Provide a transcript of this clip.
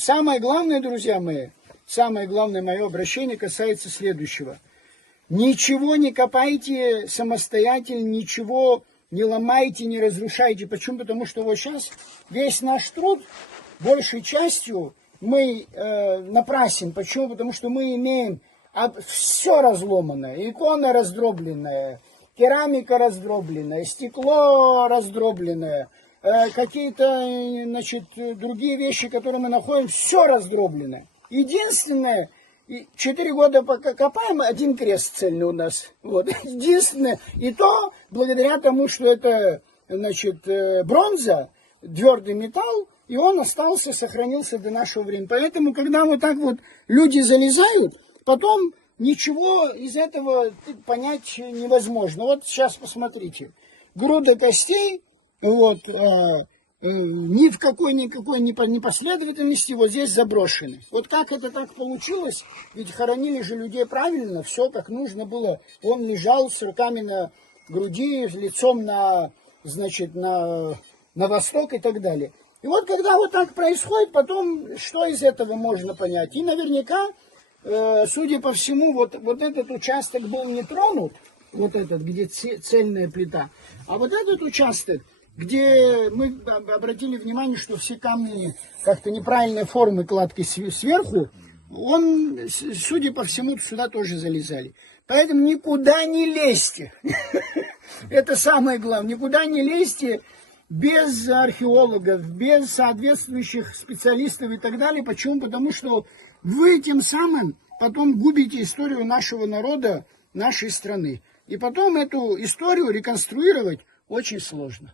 Самое главное, друзья мои, самое главное мое обращение касается следующего. Ничего не копайте самостоятельно, ничего не ломайте, не разрушайте. Почему? Потому что вот сейчас весь наш труд, большей частью, мы напрасен. Почему? Потому что мы имеем все разломанное. Икона раздробленная, керамика раздробленная, стекло раздробленное, какие-то, значит, другие вещи, которые мы находим, все раздробленное. Единственное, 4 года пока копаем, один крест цельный у нас. Вот. Единственное, и то благодаря тому, что это, значит, бронза, твердый металл, и он остался, сохранился до нашего времени. Поэтому, когда вот так вот люди залезают, потом ничего из этого понять невозможно. Вот сейчас посмотрите. Груда костей, вот, ни в какой никакой непоследовательности вот здесь заброшены. Вот как это так получилось? Ведь хоронили же людей правильно, все как нужно было. Он лежал с руками на груди, лицом на, значит, на восток и так далее. И вот когда вот так происходит, потом что из этого можно понять? И наверняка, судя по всему, вот этот участок был не тронут, вот этот, где цельная плита, а вот этот участок, где мы обратили внимание, что все камни как-то неправильной формы кладки сверху, он, судя по всему, сюда тоже залезали. Поэтому никуда не лезьте. Это самое главное. Никуда не лезьте без археологов, без соответствующих специалистов и так далее. Почему? Потому что вы тем самым потом губите историю нашего народа, нашей страны. И потом эту историю реконструировать очень сложно.